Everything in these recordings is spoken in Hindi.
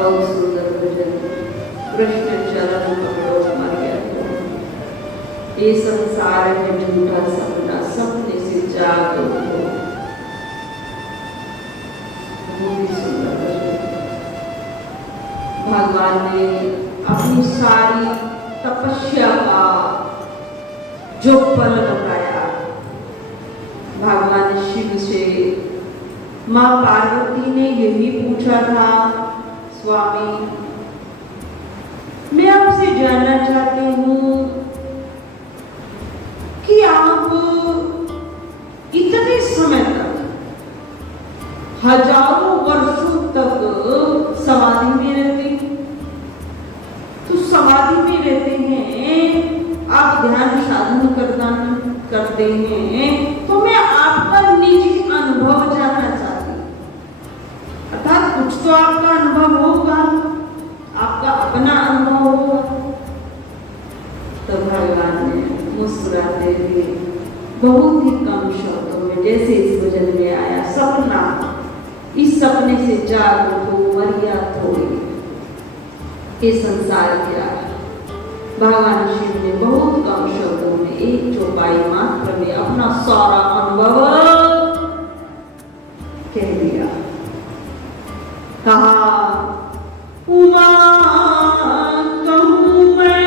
बहुत सुंदर भजन कृष्ण चरण पकड़ो मर ये संसार है झूठा सपना सपने से जागो। बहुत ही सुंदर भजन। भगवान ने अपनी सारी तपस्या का जो फल बताया, भगवान शिव से माँ पार्वती ने यही पूछा था, स्वामी मैं आपसे जानना चाहती हूँ कि आप इतने समय तक हजारों वर्षों तक समाधि में रहते, तो समाधि में रहते हैं, आप ध्यान साधन करते हैं, तो मैं आपका निजी अनुभव जानना चाहती हूँ। अर्थात कुछ तो आपका अनुभव होगा, आपका अपना अनुभव होगा। तो भगवान ने मुस्कुराते हुए बहुत ही कम शब्दों में, जैसे इस भजन में आया, सपना, इस सपने से जाग उठो मरिया थोड़ी, ये संसार क्या है। भगवान शिव ने बहुत कम शब्दों में, एक चौपाई मात्र में अपना सारा अनुभव कह दिया। कहा उमा कहूँ मैं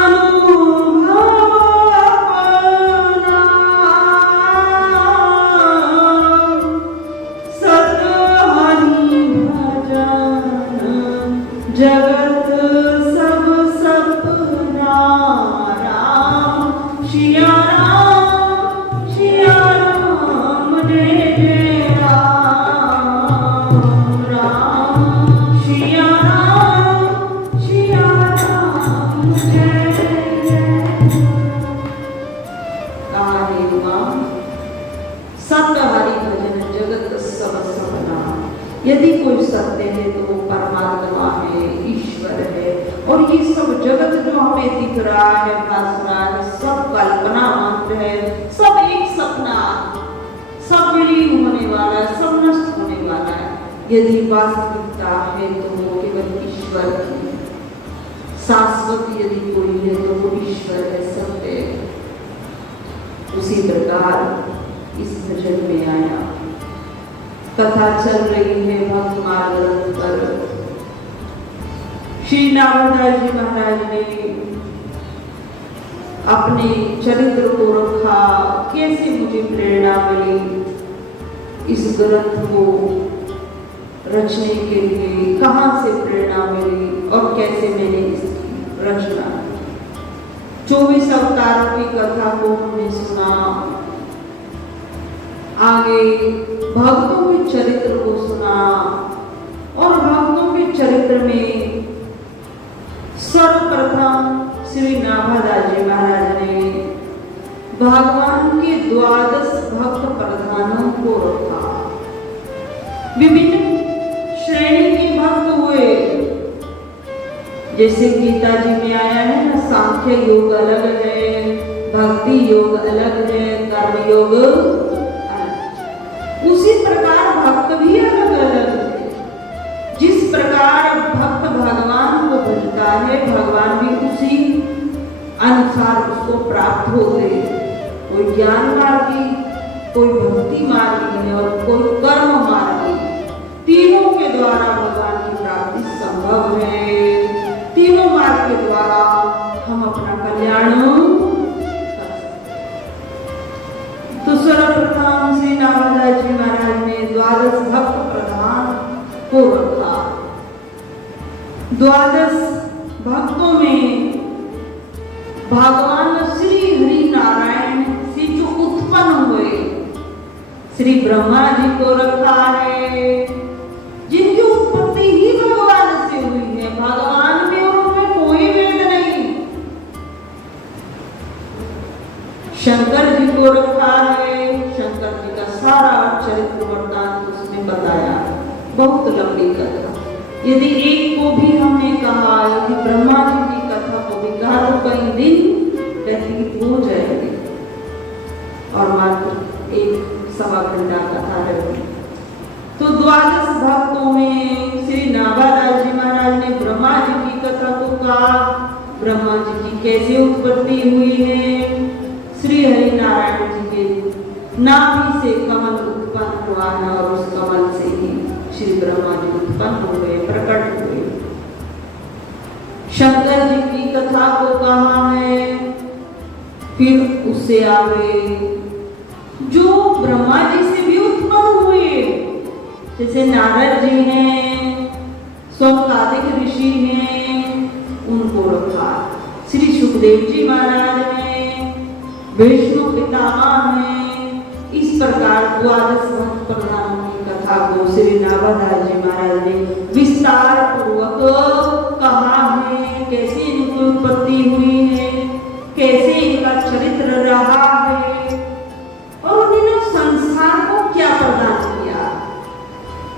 अनुभव अपना, सत हरि भजन जगत सब सपना, राम सिया राम सिया राम जय जय राम, राम सिया राम जय जय। कहानी सत्य हरि भजन जगत सब सपना। यदि कोई सत्य है तो वो परमात्मा है, ईश्वर है, और ये सब जगत जो हमें दिख रहा है, भास रहा है, सब कल्पना मात्र है, सब एक सपना, सब विलीन होने वाला है, सब नष्ट होने वाला है। यदि वास्तविकता है तो वो केवल ईश्वर की, शाश्वत यदि कोई है तो वो ईश्वर है, सत्य। उसी प्रकार इस भजन में आया, कथा चल रही है भक्त मार्ग पर। श्री नामदास जी महाराज ने अपने चरित्र को रखा, कैसे मुझे प्रेरणा मिली इस ग्रंथ को रचने के लिए, कहाँ से प्रेरणा मिली और कैसे मैंने इसकी रचना। 24 अवतारों की कथा को हमने सुना, आगे भक्तों के चरित्र को सुना, और भक्तों के चरित्र में सर्वप्रथम श्री नाभादास जी महाराज ने भगवान के 12 भक्त प्रधानों को रखा। विभिन्न श्रेणी के भक्त हुए, जैसे गीता जी में आया है ना, सांख्य योग अलग है, भक्ति योग अलग है, कर्म योग अलग। उसी प्रकार भक्त भी अलग अलग है। जिस प्रकार भक्त भगवान को भजता है, भगवान भी उसी अनुसार उसको प्राप्त होते। कोई ज्ञान मार्गी, कोई भक्ति मार्गी है, और कोई कर्म मार्गी। तीनों के द्वारा भगवान की प्राप्ति संभव है। तीनों मार्ग के द्वारा हम अपना कल्याण कर सकते। तो सर्वप्रथम श्री नाभादास जी महाराज ने 12 भक्त प्रधान को रखा। 12 भक्तों में भगवान श्री हरि नारायण से जो उत्पन्न हुए, श्री ब्रह्मा जी को रखा है, जिनकी उत्पत्ति ही भगवान से हुई है। भगवान में और उनमें कोई भेद नहीं। शंकर जी को रखा है, शंकर जी का सारा चरित्र वृत्तांत उसमें बताया, बहुत लंबी कथा। यदि एक को भी हमने कहा, यदि ब्रह्मा जी की कथा को भी कहा तो कई दिन व्यतीत हो जाएंगे और मात्र एक सवा घंटा कथा रहेगी। तो द्वादश भक्तों में श्री नाभादास जी महाराज ने ब्रह्मा जी की कथा को कहा, ब्रह्मा जी की कैसे उत्पत्ति हुई है। श्री हरि नारायण जी के नाभि से कमल उत्पन्न हुआ है और उस कमल से ही श्री ब्रह्मा जी उत्पन्न हुए, प्रकट हुए। शंकर जी की कथा को कहा है, फिर उससे आगे जो ब्रह्मा जी से भी उत्पन्न हुए, जैसे नारद जी हैं, सौनकादिक ऋषि हैं, उनको रखा। श्री सुखदेव जी महाराज हैं, विष्णु पितामह हैं। इस प्रकार द्वादश भक्त प्रधानों की कथा को श्री नाभादास जी महाराज ने विस्तार पूर्वक कहा है, कैसे इनकी उत्पत्ति हुई है, कैसे इनका चरित्र रहा है और उन्होंने संसार को क्या प्रदान किया।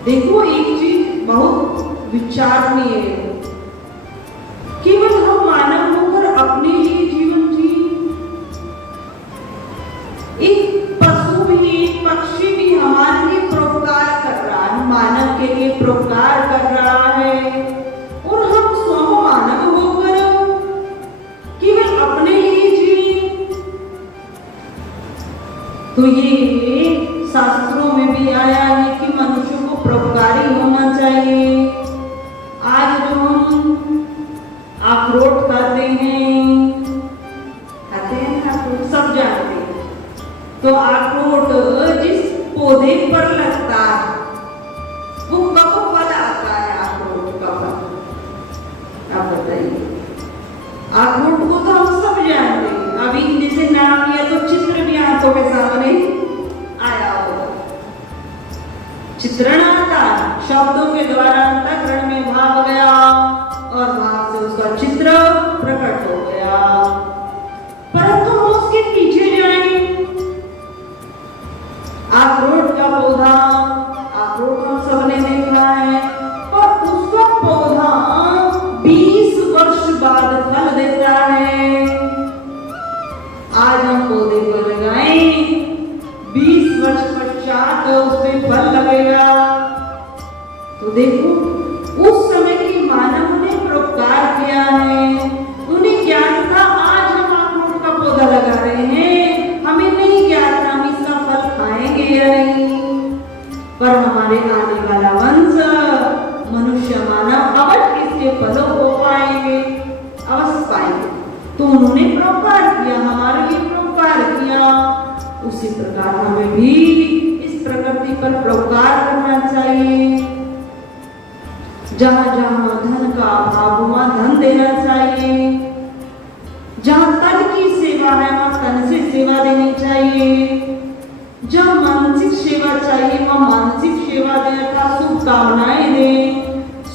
देखो एक चीज बहुत विचारणीय है, केवल हम मानव होकर अपने लिए जीवन जी, एक पशु भी, एक पक्षी भी हमारे लिए परोपकार कर रहा है, मानव के लिए परोपकार कर रहा है और हम स्वयं मानव होकर केवल अपने लिए जी। तो ये शास्त्रों में भी आया है कि मनुष्य को परोपकारी होना चाहिए। आज जो हम अखरोट खाते हैं, अखरोट सब जानते हैं, तो अखरोट जिस पौधे पर लगता है वो कब फल आता है, अखरोट का फल आप बताइए। अखरोट को तो हम सब जानते हैं, अभी जैसे नाम लिया तो चित्र भी आंखों के सामने आया होगा। चित्रण आता शब्दों के द्वारा अंतःकरण में भाव गया और वहां से उसका चित्र प्रकट हो गया। परंतु हम उसके पीछे जाएं, अखरोट का पौधा, अखरोट हम सबने देखा है और उसका पौधा 20 वर्ष बाद फल देता है। आज हम पौधे को लगाएं, 20 वर्ष पश्चात उसमें फल लगेगा। तो देखो उस समय की मानव ने परोपकार किया है, उन्हें ज्ञान था। आज हम अखरोट का पौधा लगा रहे हैं, हमें नहीं ज्ञान था हम इसका फल खाएंगे या नहीं, पर हमारे आने वाला वंश मनुष्य मानव अवश्य इसके फलों को पाएंगे, अवश्य पाएंगे। तो उन्होंने परोपकार किया, हमारे लिए परोपकार किया। उसी प्रकार हमें भी इस प्रकृति पर परोपकार करना चाहिए। जहां जहां धन का अभाव हुआ धन देना चाहिए, जहां तन की सेवा है वहां तन से सेवा देनी चाहिए, जहां मानसिक सेवा चाहिए वहां मानसिक सेवा देना था। शुभकामनाएं दें,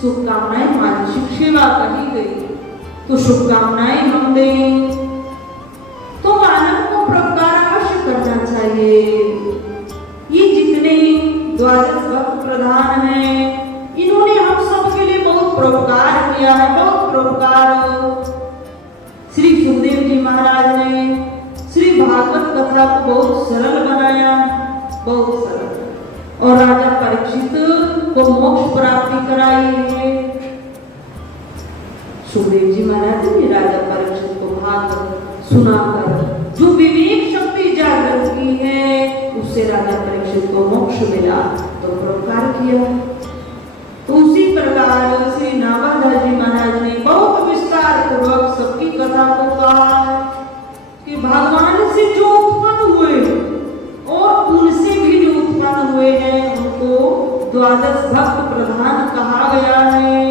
शुभकामनाएं मानसिक सेवा कही गई तो शुभकामनाएं हम दें। तो मानव को परोपकार अवश्य करना चाहिए। ये जितने द्वादश भक्त प्रधान हैं, इन्होंने हम सब के लिए बहुत परोपकार किया है, बहुत परोपकार। श्री सुखदेव जी महाराज ने श्री भागवत कथा को बहुत सरल बनाया, बहुत सरल, और राजा परीक्षित को मोक्ष प्राप्ति कराई है। सुखदेव जी महाराज ने राजा परीक्षित को भागवत सुनाकर जो विवेक शक्ति जागृत की है, उससे राजा परीक्षित को मोक्ष मिला, तो परोपकार किया। तो उसी प्रकार श्री नाभादास जी महाराज ने बहुत विस्तार पूर्वक सबकी कथा को कहा कि भगवान से जो उत्पन्न हुए और उनसे भी जो उत्पन्न हुए हैं उनको द्वादश भक्त प्रधान कहा गया है।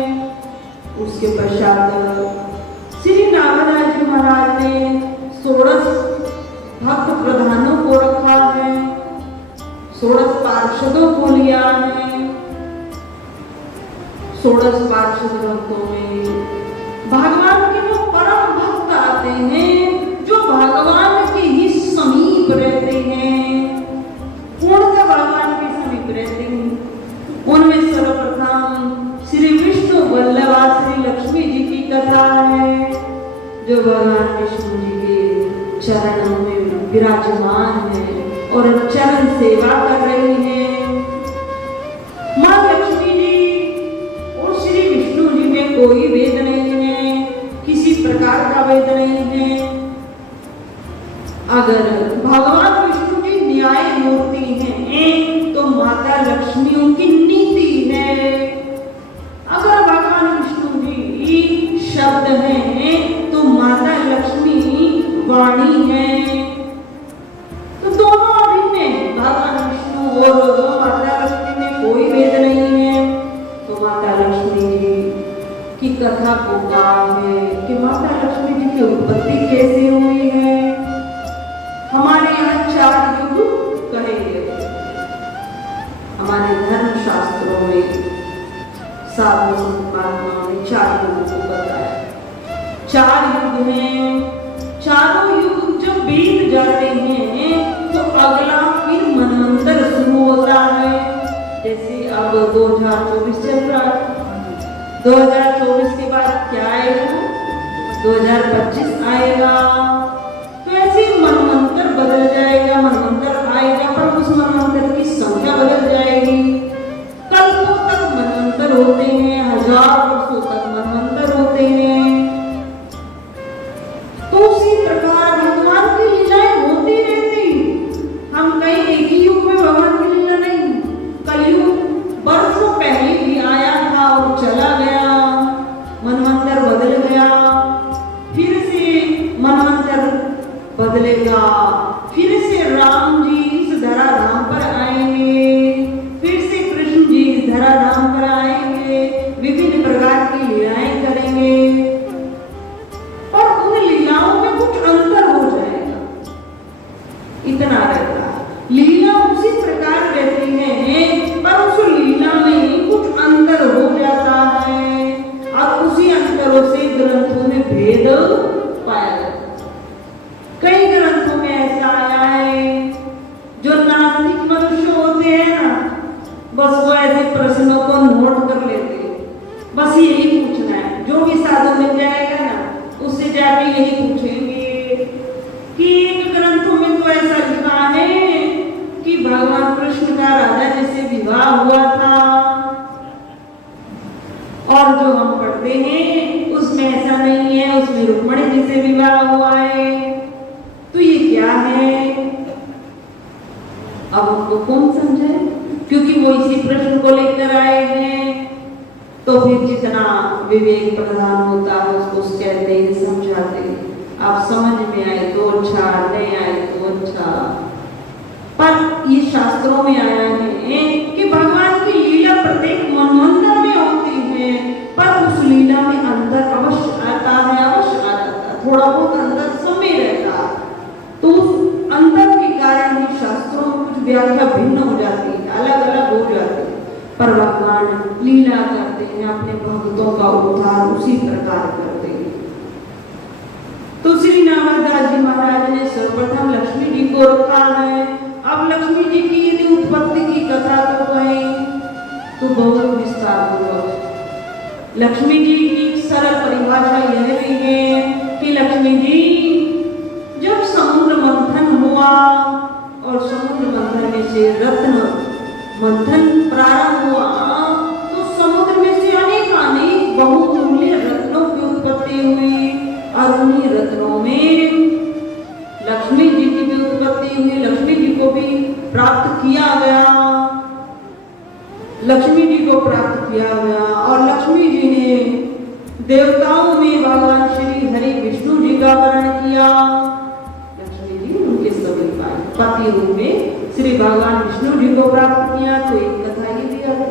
उसके पश्चात श्री नाभादास जी महाराज ने 16 भक्त प्रधानों को रखा है। षोडश पार्षदों को लिया है। षोडश पार्षद भक्तों में भगवान के जो परम भक्त आते हैं, जो भगवान के ही समीप रहते हैं, पूर्णतः भगवान के समीप रहते हैं। उनमें सर्वप्रथम श्री विष्णु वल्लभा श्री लक्ष्मी जी की कथा है, जो भगवान विष्णु जी के चरणों में विराजमान है और चरण सेवा कर रही है। माँ लक्ष्मी जी और श्री विष्णु जी में कोई भेद नहीं है, किसी प्रकार का भेद नहीं है। अगर भगवान विष्णु जी न्याय मूर्ति हैं, तो माता लक्ष्मी उनकी नीति है। अगर भगवान विष्णु जी शब्द हैं, तो माता लक्ष्मी वाणी है। तो दोनों अभिन्न है, भगवान विष्णु और माता लक्ष्मी में कोई भेद नहीं है। तो माता लक्ष्मी जी की कथा को कहा है कि माता लक्ष्मी जी की उत्पत्ति कैसे हुई है। हमारे यहाँ 4 युग कहे गए, हमारे धर्म शास्त्रों में साधु संत महात्माओं ने 4 युग को बताया। 4 युग हैं। चारों युग जब बीत जाते हैं तो अगला फिर मनवंतर शुरू होता है। जैसे अब 2024 चल रहा है, 2024 के बाद क्या आएगा, 2025 आएगा। तो ऐसे मनवंतर बदल जाएगा, मनवंतर आएगा, पर उस मनवंतर की संख्या बदल जाएगी। कल्पों तक मनवंतर होते हैं, 1000 वर्षों तक मनवंतर होते हैं। तो उसी प्रकार भगवान की लीलाएं होती रहती। हम कहीं एक ही युग में भगवान की लीला नहीं, कलयुग वर्षों पहले भी आया था और चला गया, मनवंतर बदल गया, फिर से मनवंतर बदलेगा, फिर से राम जी इस धराधाम पर आएंगे, फिर से कृष्ण जी इस धराधाम पर आएंगे, विभिन्न प्रकार की लीलाएं करेंगे। और उन लीलाओं में कुछ अंतर हो जाएगा, इतना रहता है। लीला उसी प्रकार रहती है, पर उस लीला में कुछ अंतर हो जाता है। अब उसी अंतरों से ग्रंथों में भेद पाया जाता है। कई ग्रंथों में ऐसा आया है, जो नास्तिक मनुष्य होते हैं ना, बस वो ऐसे प्रश्नों को नोट कर लेते हैं। बस यही पूछना है, जो भी साधु मिल जाएगा ना, उससे जाके यही पूछेंगे कि एक ग्रंथों में तो ऐसा लिखा है कि भगवान कृष्ण का राधा जी से विवाह हुआ था, और जो हम पढ़ते हैं उसमें ऐसा नहीं है, उसमें रुक्मणी जी से विवाह हुआ है। तो ये क्या है? अब उनको कौन समझे, क्योंकि वो इसी प्रश्न को लेकर आए हैं। तो फिर जितना विवेक प्रदान होता है उसको कहते हैं, समझाते हैं। आप समझ में आए तो अच्छा, नहीं आए तो अच्छा। पर ये शास्त्रों में आया है कि भगवान की लीला प्रत्येक मनवंतर में होती है, पर उस लीला में अंतर अवश्य आता है, अवश्य आ जाता है, थोड़ा बहुत अंतर समय रहता है। तो उस अंतर के कारण ही शास्त्रों में कुछ व्याख्या भिन्न हो जाती है, अलग अलग हो जाती है। पर भगवान लीला करते हैं, अपने भक्तों का उद्धार उसी प्रकार करते हैं। तो श्री नामदास जी महाराज ने सर्वप्रथम लक्ष्मी जी को रखा है। अब लक्ष्मी जी की यदि उत्पत्ति की कथा तो कहें तो बहुत विस्तार पूर्वक। लक्ष्मी जी की सरल परिभाषा यह भी है कि लक्ष्मी जी जब समुद्र मंथन हुआ और समुद्र मंथन में से रत्न मंथन प्रारंभ हुआ, तो समुद्र में से अनेक बहुमूल्य रत्नों की उत्पत्ति हुई, और उन्हीं रत्नों में लक्ष्मी जी की भी उत्पत्ति हुई। लक्ष्मी जी को भी प्राप्त किया गया, लक्ष्मी जी को प्राप्त किया गया। और लक्ष्मी जी ने देवताओं में भगवान श्री हरि विष्णु जी का वर्ण किया। लक्ष्मी जी उनके सभी पति रूप में श्री भगवान विष्णु जी को प्राप्त किया। तो एक कथा ये भी आई,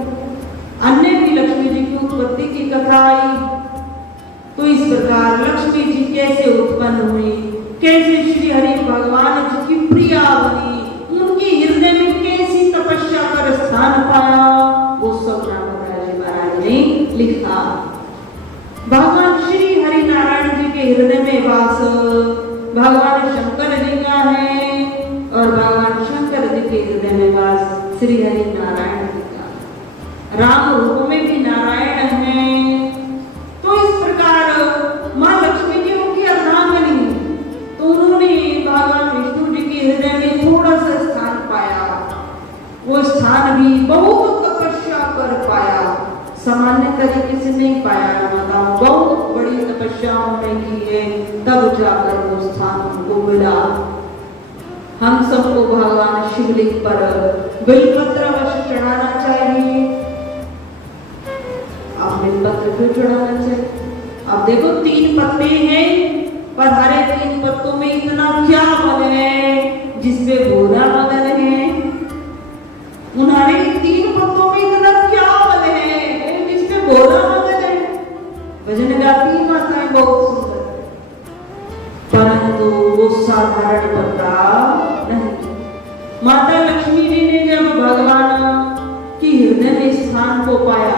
अन्य भी लक्ष्मी जी की उत्पत्ति की कथा आई। तो इस प्रकार लक्ष्मी जी कैसे उत्पन्न हुई, कैसे श्री हरि भगवान जी की प्रिया बनी, उनके हृदय में कैसी श्री हरि नारायण जी का। राम रूप में भी नारायण है। तो इस प्रकार माँ लक्ष्मी जी उनकी अर्धांगिनी, तो उन्होंने भगवान विष्णु जी के हृदय में थोड़ा सा स्थान पाया। वो स्थान भी बहुत तपस्या कर पाया, सामान्य तरीके से नहीं पाया माता, बहुत बड़ी तपस्या उन्होंने की है, तब जाकर वो स्थान उनको मिला। हम सबको भगवान शिवलिंग पर बेलपत्र अवश्य चढ़ाना चाहिए। आप बेलपत्र क्यों चढ़ाना चाहिए? अब देखो 3 पत्ते हैं, पर हरे 3 पत्तों में इतना क्या बल है जिसपे भोरा बदल है। उन हरे 3 पत्तों में इतना क्या बल है जिसपे भोरा बदल है। भजन गाती माताएं बहुत सुंदर, परंतु वो साधारण पत्ता नहीं। माता लक्ष्मी जी ने जब भगवान की हृदय में स्थान को पाया,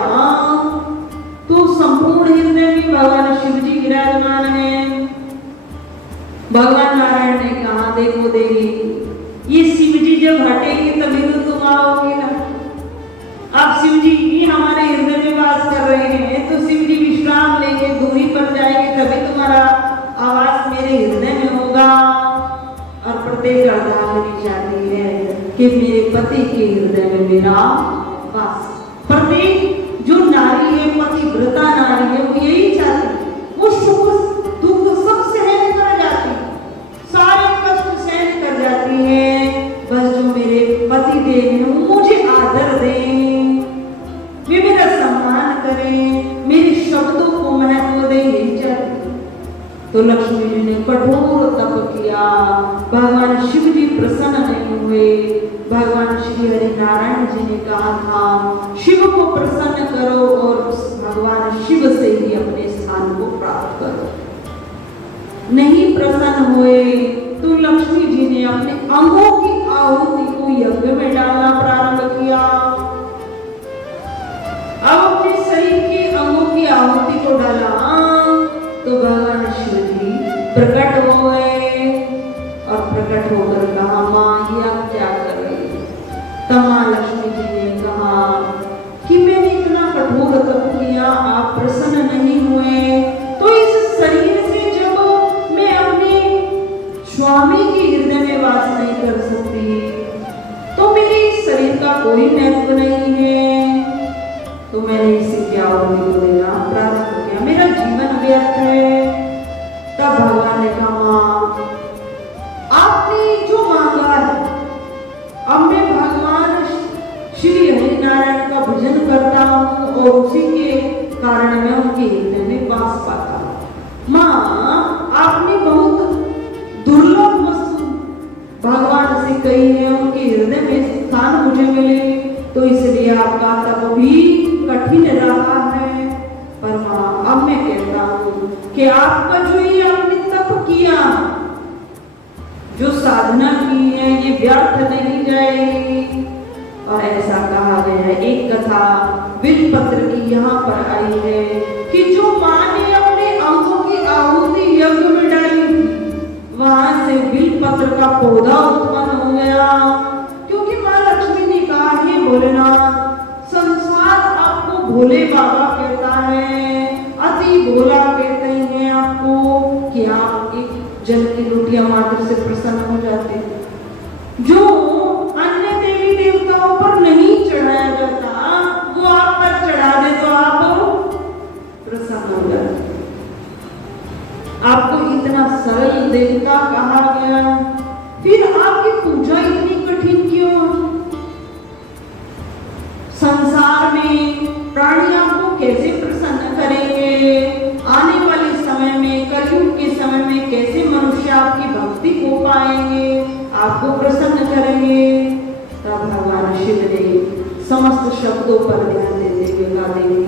तो संपूर्ण हृदय में भगवान शिव जी विराजमान है। भगवान नारायण ने कहा, देखो देवी, ये शिव जी जब हटेंगे तभी तो तुम आओगे ना। अब शिव जी ही हमारे हृदय में वास कर रहे हैं, तो शिव जी विश्राम लेंगे, दूरी पर जाएंगे, तभी तुम्हारा आवास मेरे हृदय में होगा। और प्रत्येक अर्धांगिनी चाहती है कि मेरे पति के हृदय में मेरा वास। प्रत्येक जो नारी है, पतिव्रता नारी है, वो यही चाहती है। वो सुख दुख सब सहन कर जाती है, सारे कष्ट सहन कर जाती है, बस जो मेरे पति देव हैं वो मुझे आदर दें, वे मेरा सम्मान करें, मेरे शब्दों को महत्व दें, यही चाहती। तो लक्ष्मी जी ने कठोर तप किया, भगवान शिव जी प्रसन्न नहीं हुए। भगवान श्री हरि नारायण जी ने कहा था, शिव को प्रसन्न करो और भगवान शिव से ही अपने स्थान को प्राप्त करो। नहीं प्रसन्न हुए तो लक्ष्मी जी ने अपने अंगों की आहुति को यज्ञ में डालना प्रारंभ किया। अब अपने शरीर के अंगों की आहुति को डाला, तो भगवान शिव जी प्रकट हो गए और प्रकट होकर कहा, माँ ये आप क्या कर रही है? तब माँ लक्ष्मी जी ने कहा कि मैंने इतना कठोर तप किया, आप प्रसन्न नहीं हुए, तो इस शरीर से जब मैं अपने स्वामी के हृदय में वास नहीं कर सकती, तो मेरे इस शरीर का कोई महत्व नहीं है, तो मैंने इसे क्या को देना प्रारंभ किया, मेरा जीवन व्यर्थ है। तब भगवान ने कहा, आपने जो मांगा है, अब मैं भगवान श्री हरि नारायण का भजन करता हूँ और उसी के कारण मैं उनके हृदय में वास पाता हूँ। माँ, आपने बहुत दुर्लभ वस्तु भगवान से कही है, उनके हृदय में स्थान मुझे मिले, तो इसलिए आपका तप भी कठिन रहा है। पर माँ, अब मैं कहता हूँ कि आपका जो ये आपने तप किया, जो साधना की है, ये व्यर्थ नहीं जाएगी। और ऐसा कहा गया है, एक कथा बिलपत्र की यहाँ पर आई है कि जो माँ ने अपने अंगों की आहुति यज्ञ में डाली थी, वहां से बिलपत्र का पौधा उत्पन्न हो गया। क्योंकि माँ लक्ष्मी ने कहा, हे भोलेनाथ, संसार आपको भोले बाबा कहता है, अति भोला कहते हैं आपको, कि आप एक जल की रोटियां मात्र से प्रसन्न हो जाते हैं। जो अन्य देवी देवताओं पर नहीं चढ़ाया जाता, वो आप पर चढ़ा दे तो आप प्रसन्न हो जाते। आपको इतना सरल देवता कहा गया, फिर आपकी पूजा इतनी कठिन क्यों? संसार में प्राणी आपको कैसे प्रसन्न करेंगे? आने वाले समय में, कलयुग के समय में कैसे मनुष्य आपकी भक्ति को पाएंगे, आपको प्रसन्न करेंगे? तब भगवान शिव ने समस्त शब्दों पर ध्यान देते हुए कहा, देवी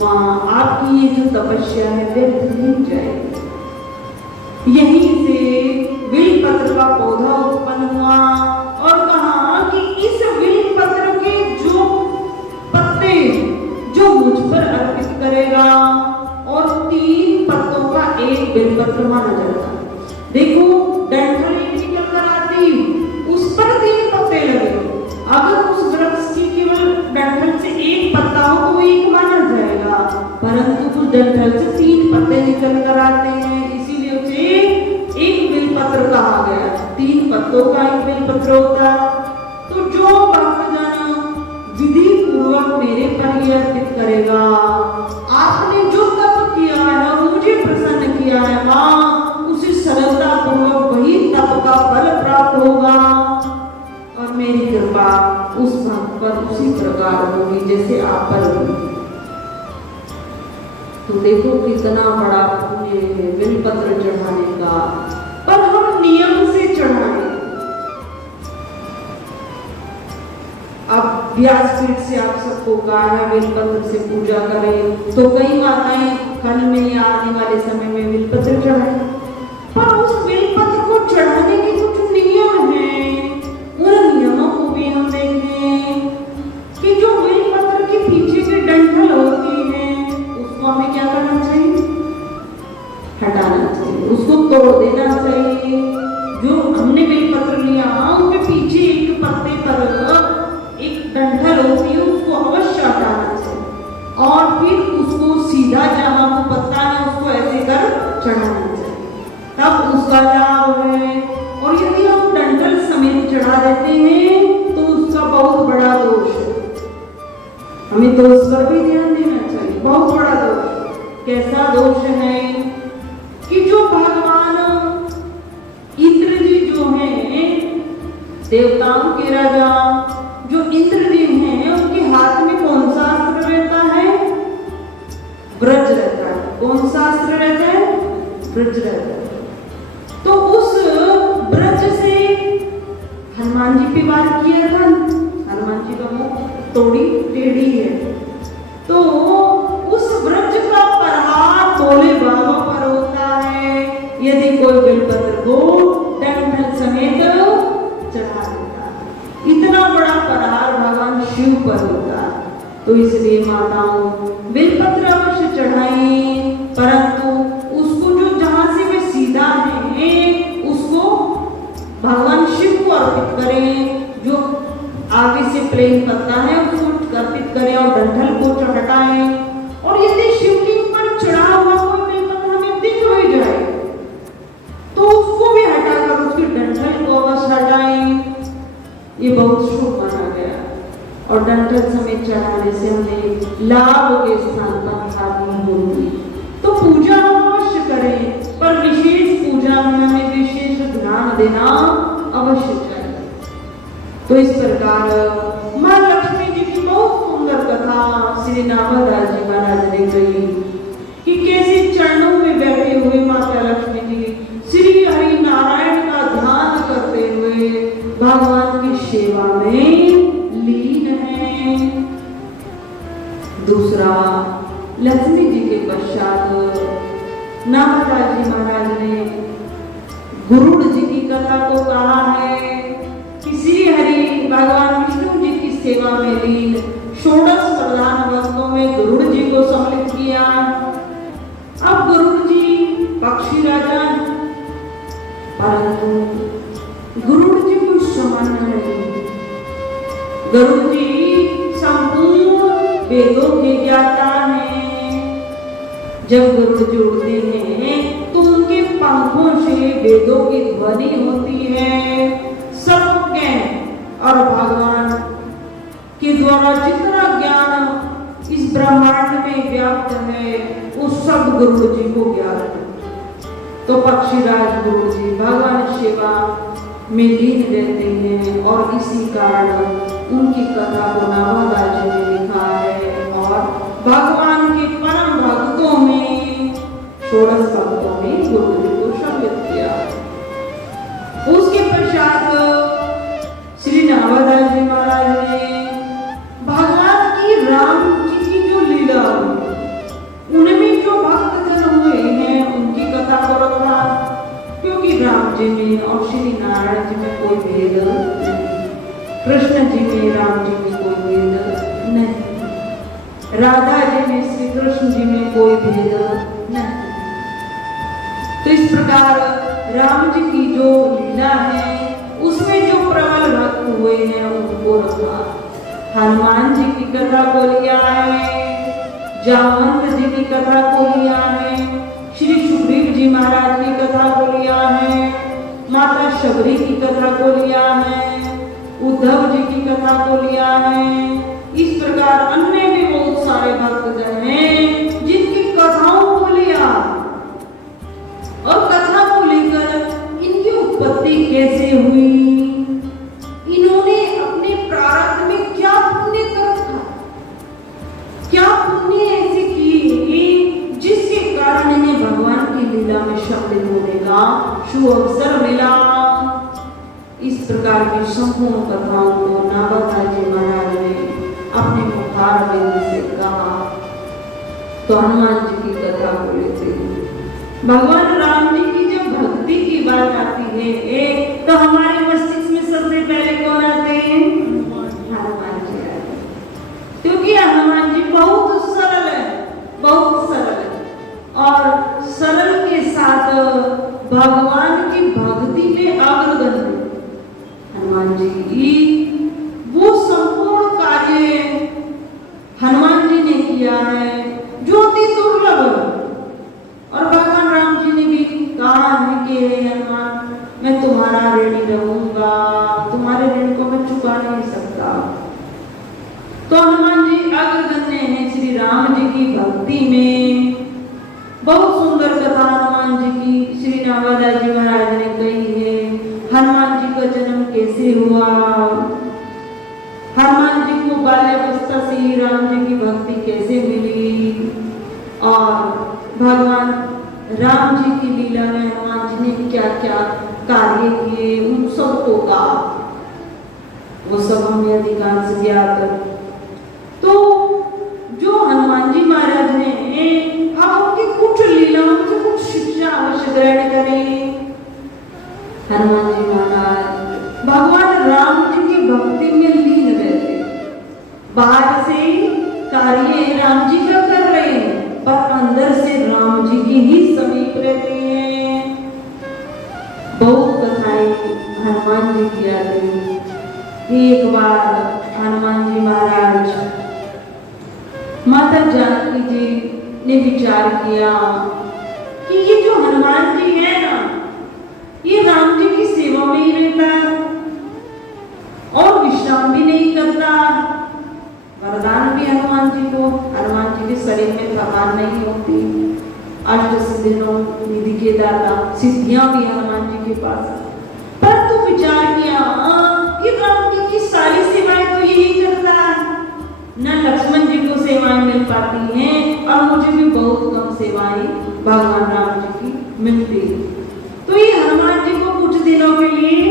माँ, आपकी ये जो तपस्या है व्यर्थ नहीं जाएगी। यहीं से बिलपत्र का पौधा उत्पन्न हुआ और कहा कि इस बिलपत्र के जो पत्ते जो मुझ पर अर्पित करेगा, और 3 पत्तों का एक बिलपत्र माना जाता है। देखो, डंठल निकल कर आती, उस पर 3 पत्ते लगे, अगर उस 3 पत्ते निकल कर आते हैं, इसीलिए उसे एक बिलपत्र कहा गया। 3 पत्तों का एक बिलपत्र होता। तो जो भक्तजन विधि पूर्वक मेरे पर ही अर्पित करेगा, आपने जो तप किया है, मुझे प्रसन्न किया है माँ, उसे सरलता पूर्वक वही तप का फल प्राप्त होगा और मेरी कृपा उस भक्त पर उसी प्रकार होगी जैसे आप पर होगी। तो देखो कितना बड़ा पुण्य है बिलपत्र चढ़ाने का, पर हम नियम से चढ़ाएं। अब व्यासपीठ से आप सबको कहा है बिलपत्र से पूजा करें, तो कई माताएं कल में या आने वाले समय में बिलपत्र चढ़ाएं, पर उस बिलपत्र को चढ़ाने के कुछ नियम हैं। उन नियमों को भी हम देखें कि जो बिलपत्र के पीछे की डंठल होती है उसको हमें क्या करना चाहिए? हटाना चाहिए, उसको तोड़ देना चाहिए। जो हमने बेलपत्र लिया उसके पीछे एक पत्ते पर एक डंठल होती है, उसको अवश्य हटाना चाहिए और फिर उसको सीधा जहां वो पत्ता है उसको ऐसे कर चढ़ाना चाहिए, तब उसका लाभ है। और यदि हम डंठल समेत चढ़ा देते हैं तो उसका बहुत बड़ा दोष है, हमें तो उस पर भी ध्यान देना चाहिए। बहुत बड़ा दोष, कैसा दोष है कि जो भगवान इंद्र जी जो हैं, देवताओं के राजा जो इंद्र जी हैं, उनके हाथ में कौन सा अस्त्र रहता है? ब्रज रहता है। कौन सा अस्त्र रहता है? ब्रज रहता है। तो उस ब्रज से हनुमान जी पे वार किया था, हनुमान जी का मुख थोड़ी टेढ़ी है, तो उस ब्रज का प्रहार भोले बाबा पर होता है यदि कोई बेलपत्र को डंठल समेत चढ़ा देता है। इतना बड़ा प्रहार भगवान शिव पर होता है। तो इसलिए माताओं बेलपत्र अवश्य चढ़ाएं, परंतु उसको जो जहां से वे सीधा है उसको भगवान शिव को अर्पित करें। जो आगे से प्लेन पत्ता है उसको अर्पित करें और डंठल को हटाएं। और यदि शिवलिंग पर चढ़ा हुआ कोई बेलपत्र हमें दिख भी जाए तो उसको भी हटाकर उसकी डंठल को अवश्य हटाएं, ये बहुत शुभ माना गया। और डंठल समेत चढ़ाने से हमें लाभ के स्थान पर हानि होगी। तो पूजा अवश्य करें, पर विशेष पूजा में हमें विशेष ध्यान देना अवश्य चाहिए। तो इस प्रकार माँ लक्ष्मी जी की बहुत सुंदर कथा श्री नामदास जी महाराज ने कही कि कैसे चरणों में बैठे हुए माता लक्ष्मी जी श्री हरि नारायण का ध्यान करते हुए भगवान की सेवा में लीन है। दूसरा, लक्ष्मी जी के पश्चात नामदास जी महाराज ने गुरुड़ जी की कथा को कहा है कि श्री हरि भगवान विष्णु जी की सेवा में लीन 16 प्रधान भक्तों में गुरुड़ जी को सम्मिलित किया। अब गुरुड़ जी पक्षी राजा, परंतु गुरुड़ जी कुछ सामान्य नहीं। गुरुड़ जी संपूर्ण वेदों के ज्ञाता हैं। जब गुरुड़ जी उड़ते हैं तो उनके पंखों से वेदों की ध्वनि होती है। सब ज्ञान और भगवान के द्वारा जितना ज्ञान इस ब्रह्मांड में व्याप्त है वो सब गुरुड़ जी को ज्ञात है। तो पक्षीराज गुरुड़ जी भगवान सेवा में लीन रहते हैं और इसी कारण उनकी कथा को नामदास जी ने लिखा है और भगवान के परम भक्तों में 16 भक्तों में गुरुड़ जी को सम्मिलित किया। उसके पश्चात श्री नामदास जी महाराज ने भगवान की राम जी की जो लीला हुई उनमें जो भक्त जन हुए हैं उनकी कथा को रखा, क्योंकि राम जी में और श्री नारायण जी में कोई भेद नहीं, कृष्ण जी में राम जी में कोई भेद नहीं, राधा जी में श्री कृष्ण जी में कोई भेद नहीं। तो इस प्रकार राम जी की जो लीला है उसमें जो प्रबल भक्त हुए हैं उनको रखा। हनुमान जी की कथा को लिया है, जामवंत जी की कथा को लिया है, जी महाराज की कथा को लिया है, माता शबरी की कथा को लिया है, उद्धव जी की कथा को लिया है। इस प्रकार अन्य भी बहुत सारे भक्तजन हैं जिनकी कथाओं को लिया और कथा को लेकर इनकी उत्पत्ति कैसे हुई, इन्होंने अपने प्रारब्ध में क्या पुण्य कर रखा, क्या पुण्य ऐसे किए जिसके कारण इन्हें भगवान की लीला में शामिल होने का शुभ अवसर मिला। इस प्रकार की संपूर्ण कथाओं को नागदा जी महाराज ने अपने मुखार बिंद से कहा। तो हनुमान जी की कथा को लेते हैं। भगवान राम जी की जब भक्ति की बात आती है तो हमारे मस्तिष्क में सबसे पहले कौन आते हैं? हनुमान जी आते हैं, क्योंकि हनुमान जी बहुत सरल है, बहुत सरल है और सरल के साथ भगवान की भक्ति में अग्रगण्य है। हनुमान जी वो संपूर्ण कार्य हनुमान जी ने किया है जो अति दुर्लभ है। और भगवान राम जी ने भी कहा है कि हनुमान मैं तुम्हारा ऋणी रहूंगा, तुम्हारे ऋण को मैं चुका नहीं सकता। तो हनुमान जी अग्रगण्य हैं श्री राम जी की भक्ति में। बहुत सुंदर कथा हनुमान जी की श्री नागदा जी महाराज ने कही है। हनुमान जी का जन्म कैसे हुआ, हनुमान जी को बाल्यावस्था से ही राम जी की भक्ति कैसे मिली और भगवान राम जी की लीला में हनुमान जी ने क्या क्या कार्य किए, उन सबको का वो सब हमें अधिकांश ज्ञात है। तो जो हनुमान जी महाराज ने हम उनकी कुछ लीलाओं से कुछ शिक्षा अवश्य ग्रहण करें। हनुमान जी महाराज भगवान राम जी की भक्ति में लीन रहते, बाहर से कार्य राम जी का कर रहे हैं पर अंदर से राम जी की ही समीप रहते हैं। बहुत कथाएं हनुमान जी की आती हैं। एक बार हनुमान जी महाराज माता जानकी जी ने विचार किया कि ये जो हनुमान जी है ना, ये राम जी की सेवा में ही रहता है और विश्राम भी नहीं करता। वरदान भी हनुमान जी को, हनुमान जी के शरीर में थकान नहीं होती, अष्ट सिद्धियों निधि के दाता, सिद्धियां भी हनुमान जी के पास। परंतु विचार किया कि राम जी की सारी सेवाएं तो यही करता है, न लक्ष्मण जी को सेवाएं मिल पाती हैं और मुझे भी बहुत कम सेवाएं भगवान राम जी की मिलती है। तो ये हनुमान जी को कुछ दिनों के लिए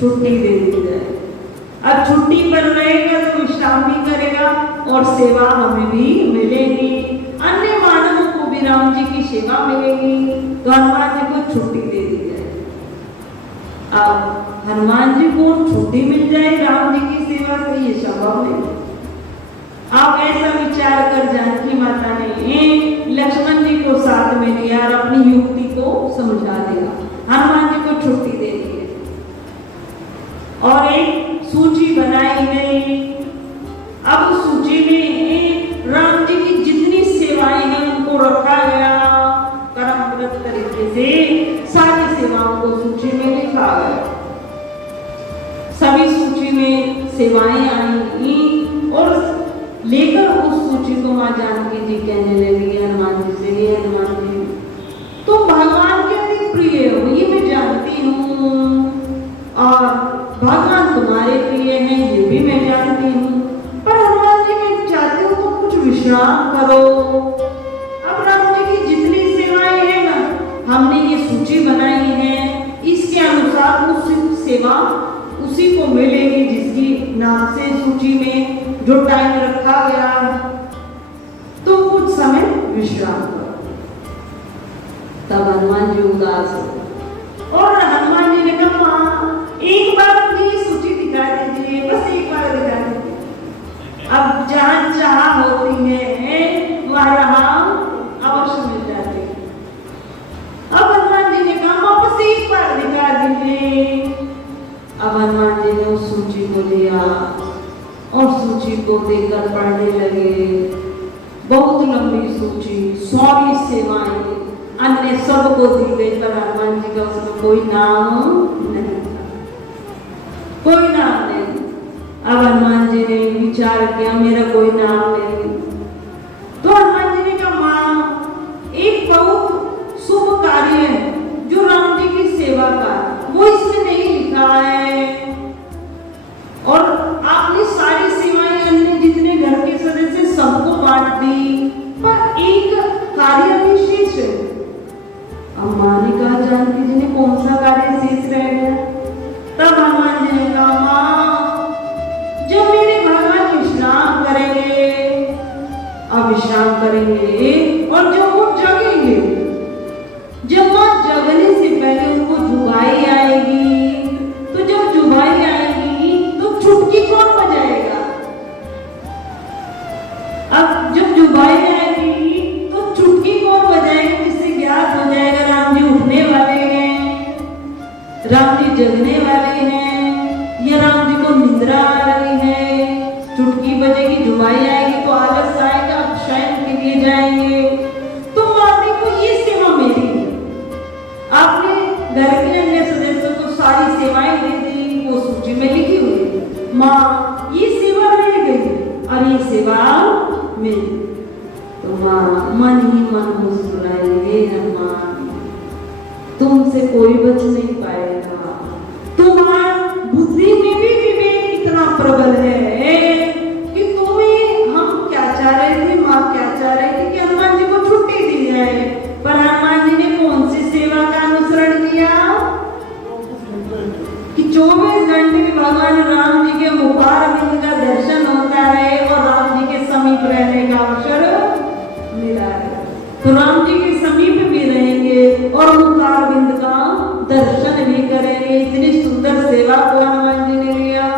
छुट्टी दे दी जाए। अब छुट्टी पर रहेगा तो विश्राम भी करेगा और सेवा हमें भी मिलेगी, अन्य मानवों को भी राम जी की सेवा मिलेगी। तो हनुमान जी को छुट्टी दे दी जाए। अब हनुमान जी को छुट्टी मिल जाए राम जी की सेवा से, ये संभव नहीं। आप ऐसा विचार कर जानकी माता ने लक्ष्मण जी को साथ में लिया और अपनी युक्ति को समझा दिया। हनुमान जी को छुट्टी दे दी और एक सूची बनाई गई। अब उस सूची में राम जी की जितनी सेवाएं हैं उनको रखा गया, क्रमबद्ध तरीके से सारी सेवाओं को सूची में लिखा गया। सभी सूची में सेवाएं आई और लेकर उस सूची को मां जानकी जी कहने लगी हनुमान जी से, ये हनुमान जी तुम भगवान के अति प्रिय हो, ये मैं जानती हूँ, और भगवान तुम्हारे प्रिय हैं ये भी मैं जानती हूँ, पर हनुमान जी मैं चाहती हूँ तुम कुछ विश्राम करो। अब राम जी की जितनी सेवाएं हैं ना, हमने ये सूची बनाई है, इसके अनुसार उस सेवा उसी को मिलेगी जिसकी नाम से सूची में जो टाइम रखा गया। तो कुछ समय विश्राम करो। तब हनुमान जी उदास हो और हनुमान जी ने कहा मां एक बार मुझे ये सूची दिखा दीजिए, बस एक बार दिखा दीजिए। अब जहां चाह होती है वहां अवश्य मिल जाती है। अब हनुमान जी ने कहा मां बस एक बार दिखा दीजिए। अब हनुमान जी ने उस सूची को लिया और सूची को देखकर पढ़ने लगे। बहुत लंबी सूची, 100 सेवाएं, अन्य सबको दी गई, पर हनुमान जी का उसमें कोई नाम नहीं था, कोई नाम नहीं। अब हनुमान जी ने विचार किया मेरा कोई नाम नहीं, तो हनुमान जी ने कहा मां एक बहुत शुभ कार्य है जो राम जी की सेवा का, वो इसमें नहीं लिखा है, और आपने सारी सेवाएं अन्य जितने घर के सदस्य सबको बांट दी, पर एक कार्य विशेष है। अब मां ने कहा जानकी जी ने कौन सा कार्य शेष रह गया? तब हनुमान जी ने कहा मां जब मेरे भगवान विश्राम करेंगे, अब विश्राम करेंगे और जब वो जगेंगे, जब मां जगने से पहले उनको जुबाई आएगी, तो जब जुबाई आएगी तो चुटकी कौन बजाएगा? अब जब जुबाई आएगी तो चुटकी कौन बजाएगा? जिससे ज्ञात हो जाएगा राम जी उठने वाले हैं, राम जी जगने वाले हैं, या राम जी को निद्रा आ रही है। चुटकी बजेगी, जुबाई आएगी तो आलस आएगा, अब शयन के लिए जाएंगे। तो माने को ये सेवा मेरी है, आपने घर के अन्य सदस्यों को सारी सेवाएं दे दी, वो सूची में लिखी हुई है, माँ ये सेवा रह गई और ये सेवा मेरी। तो माँ मन ही मन मुस्कुराई, हे हनुमान तुमसे कोई बच नहीं पाएगा, तुम्हारा बुद्धि में भी विवेक इतना प्रबल है कि तुम्हें हम क्या चाह रहे थे, माँ क्या चाह रहे थे कि हनुमान जी को छुट्टी दी जाए, पर हनुमान जी ने कौन सी सेवा का अनुसरण किया कि 24 घंटे में भगवान राम जी के मुखारविंद का दर्शन होता है और राम जी के समीप रहने का अवसर मिला है। तो राम जी के समीप भी रहेंगे और मुखारविंद का दर्शन भी करेंगे। इतनी सुंदर सेवा को हनुमान जी ने लिया,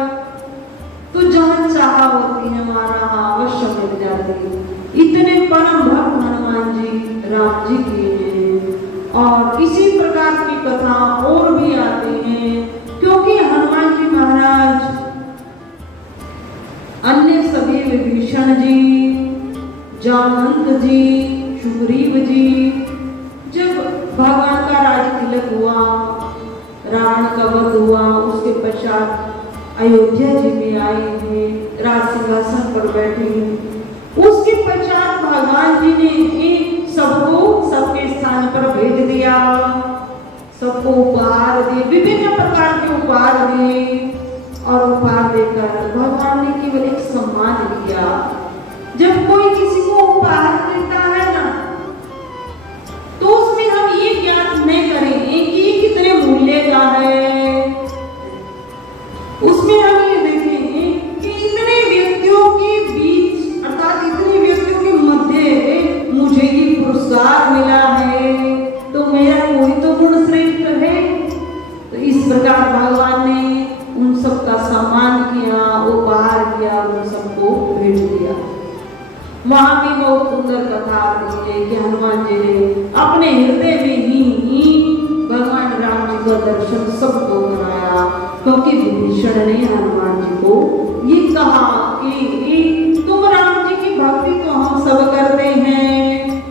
तो जहाँ चाह होती है हमारा अवश्य मिल जाती है। इतने परम भक्त हनुमान जी राम जी के हैं, और इसी प्रकार की कथा और भी आती हैं, क्योंकि हनुमान जी महाराज अन्य सभी विभीषण जी, जामवंत जी, सुग्रीव जी, जब भगवान का राज तिलक हुआ, रावण का वध हुआ, उसके पश्चात अयोध्या जी में आए हैं, राज सिंहासन पर बैठे हैं। उसके पश्चात भगवान जी ने इन सबको सबके स्थान पर भेज दिया, सबको उपहार दिए, विभिन्न प्रकार के उपहार दिए, और उपहार देकर भगवान ने केवल एक सम्मान दिया। जब कोई किसी को उपहार देता है ना, तो उसमें हम ये ज्ञात नहीं करेंगे कि कितने मूल्य का है, उसमें हम ये देखेंगे कि इतने व्यक्तियों के बीच, अर्थात इतने व्यक्तियों के मध्य मुझे ये पुरस्कार मिला है, तो मेरा कोई तो गुण श्रेष्ठ है। तो इस प्रकार भगवान ने उन सबका सम्मान किया, उपहार किया, उन सबको भेज दिया। वहां भी बहुत सुंदर कथा आती है कि हनुमान जी ने अपने हृदय में ही भगवान राम जी का दर्शन सबको कराया, क्योंकि विभीषण ने हनुमान जी को ये कहा कि तुम राम जी की भक्ति तो हम सब करते हैं,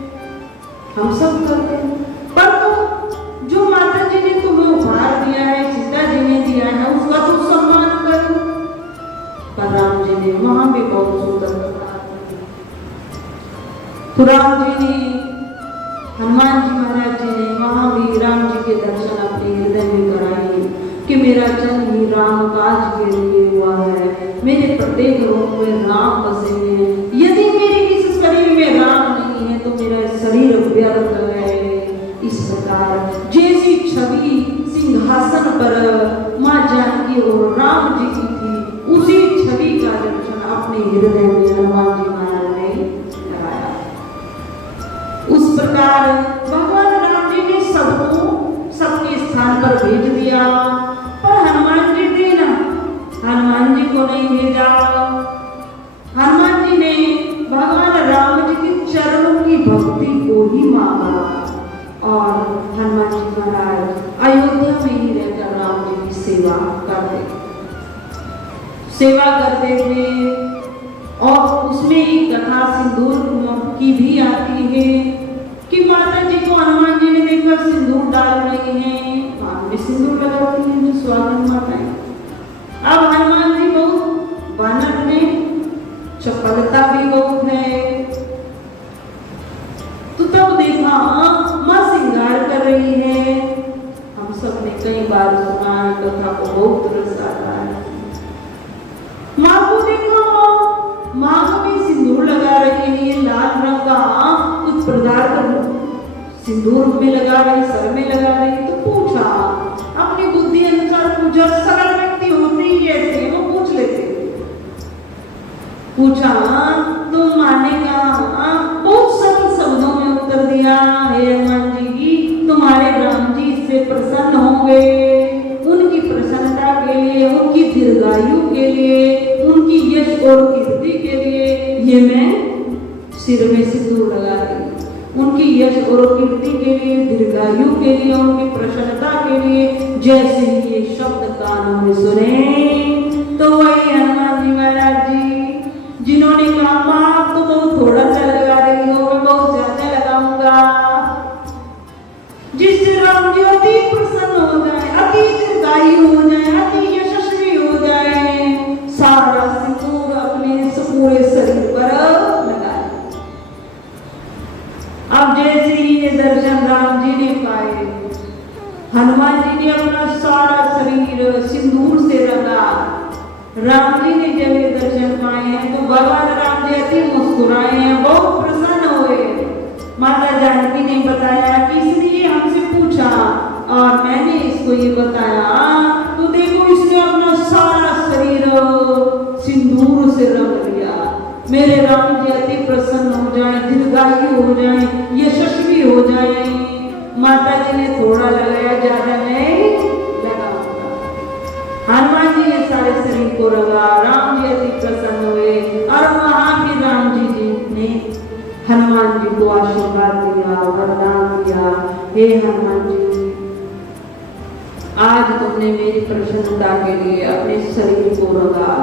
हम सब करते हैं, पर तो जो माता जी ने तुम्हें उपहार दिया है, सीता जी ने दिया है, उसका तो सम्मान करो। पर राम जी ने वहां भी बहुत सुंदर कथा, तो राम जी ने, हनुमान जी महाराज जी ने वहां भी राम जी के दर्शन अपने हृदय में कराए कि मेरा जन्म ही राम काज के लिए हुआ है, मेरे प्रत्येक रूप में राम बसे हैं, यदि मेरे किस शरीर में राम नहीं है तो मेरा शरीर व्यर्थ है। इस प्रकार जैसी छवि सिंहासन पर माँ जानकी और राम जी की थी, उसी छवि का दर्शन अपने हृदय में हनुमान जी महाराज ने कराया। उस प्रकार भगवान राम जी ने सबको सबके स्थान पर भेज दिया, पर हनुमान जी थे ना, हनुमान जी को नहीं भेजा। हनुमान जी ने भगवान राम जी के चरणों की भक्ति को ही मांगा, और हनुमान जी महाराज अयोध्या में ही रहकर राम जी की सेवा करते थे। और उसमें एक कथा सिंदूर की भी आती है कि माता जी को हनुमान जी वह सिंदूर डाल रही हैं, मांग में सिंदूर लगाती हैं जो स्वागत माताएं। अब हनुमान जी बहुत वानर में चपलता भी बहुत है, तो तब देखा मां श्रृंगार कर रही है। हम सब ने कई बार सुना कथा को, बहुत रस आता है। मां को देखा, मां को भी सिंदूर लगा रही है, लाल रंग का कुछ पदार्थ सिंदूर में लगा रही, सर में लगा रही। तो पूछा, अपनी बुद्धि अनुसार पूछा, सरल व्यक्ति होते ही कैसे वो पूछ लेते। पूछा तो मानेगा, बहुत सरल शब्दों में उत्तर दिया, हे हनुमान जी, तुम्हारे राम जी इससे प्रसन्न होंगे, उनकी प्रसन्नता के लिए, उनकी दीर्घायु के लिए, उनकी यश और कीर्ति के लिए ये मैं सिर में सिंदूर लगा रही हूं। उनकी यश और कीर्ति के लिए, दीर्घायु के लिए, उनकी प्रसन्नता के लिए। जैसे ही ये शब्द कानों में सुने तो वही हनुमान जी महाराज जी जिन्होंने कहा, मां तो बहुत थोड़ा सा लगा रही हो, मैं बहुत ज्यादा लगाऊंगा, जिससे राम जी अति प्रसन्न हो जाए, अति दीर्घायु हो जाए, अति यशस्वी हो जाए, सारा सिंदूर अपने पूरे शरीर पर लगाए। अब जैसे ही ये दर्शन राम जी ने पाए, हनुमान जी ने अपना सारा शरीर सिंदूर से रंगा। राम जी ने जब ये दर्शन पाए हैं तो भगवान राम जी अति मुस्कुराए हैं, बहुत प्रसन्न हुए। माता जानकी ने बताया कि इसलिए हमसे पूछा और मैंने इसको ये बताया, तो देखो इसने अपना सारा शरीर सिंदूर से रंग लिया। मेरे राम जी अति प्रसन्न हो जाए, दीर्घायु हो जाए, यशस्वी हो जाए। माता जी ने थोड़ा लगाया, ज्यादा नहीं लगाऊंगा। हनुमान जी ने सारे शरीर को रंगा, राम जी अति प्रसन्न हुए और वहां भी राम जी ने हनुमान जी को आशीर्वाद दिया, वरदान दिया, हे हनुमान जी, आज तुमने मेरी प्रसन्नता के लिए अपने शरीर को रंगा।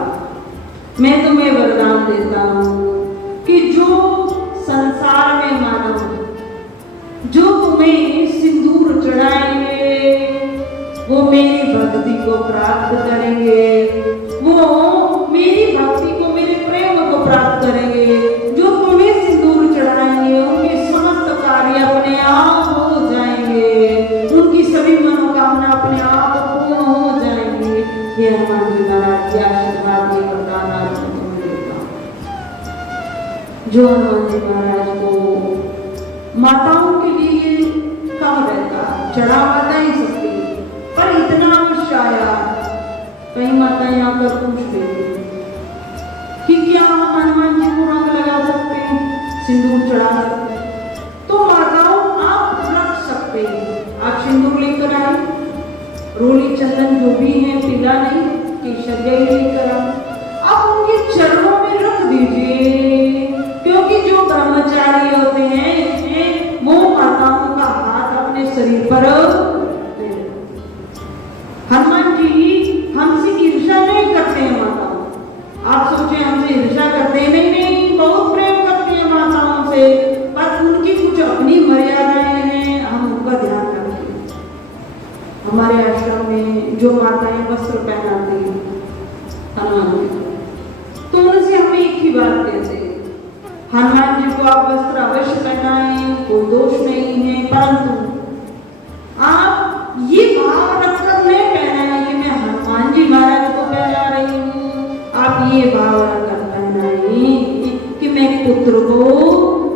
मैं तुम्हें वरदान देता हूं कि जो संसार में मानव जो तुम्हें सिंदूर चढ़ाएंगे वो मेरी भक्ति को प्राप्त करेंगे, वो मेरी भक्ति को, मेरे प्रेम को प्राप्त करेंगे। जो तुम्हें सिंदूर चढ़ाएंगे उनके समस्त कार्य अपने आप हो जाएंगे, उनकी सभी मनोकामना अपने आप पूर्ण हो जाएंगी। ये हनुमान जी महाराज की आशीर्वाद ये वरदान आज मैं तुम्हें देता हूं। जो हनुमान जी महाराज को माताओं के लिए कम रहता, चढ़ावा नहीं सकती, पर इतना अवश्य आया। कई माताएं आकर पूछ रही कि क्या हम हनुमान जी को रंग लगा सकते हैं, सिंदूर चढ़ा सकते हैं? तो माताओं आप रख सकते हैं, आप सिंदूर लेकर आए, रोली चंदन जो भी है, पीला नहीं, केसर गई लेकर आए, आप उनके चरणों में रख दीजिए। क्योंकि जो ब्रह्मचारी होते हैं वो माताओं का हाथ अपने शरीर पर, हनुमान जी हमसे ईर्ष्या नहीं करते हैं माताओं। आप सोचे हमसे ईर्ष्या करते हैं, नहीं, बहुत प्रेम करते हैं माताओं से, पर उनकी कुछ अपनी मर्यादाएं हैं, हम उनका ध्यान रखते हैं। हमारे आश्रम में जो माताएं वस्त्र पहनाती हैं हनुमान जी को, तो उनसे हम एक ही बात कहते हैं, हनुमान जी को आप वस्त्र अवश्य पहनाएं, कोई दोष नहीं है, परंतु आप ये भाव रखकर नहीं पहनाएं कि मैं हनुमान जी महाराज को पहना रही हूँ। आप ये भाव रखकर पहनाएं कि मैं पुत्र को,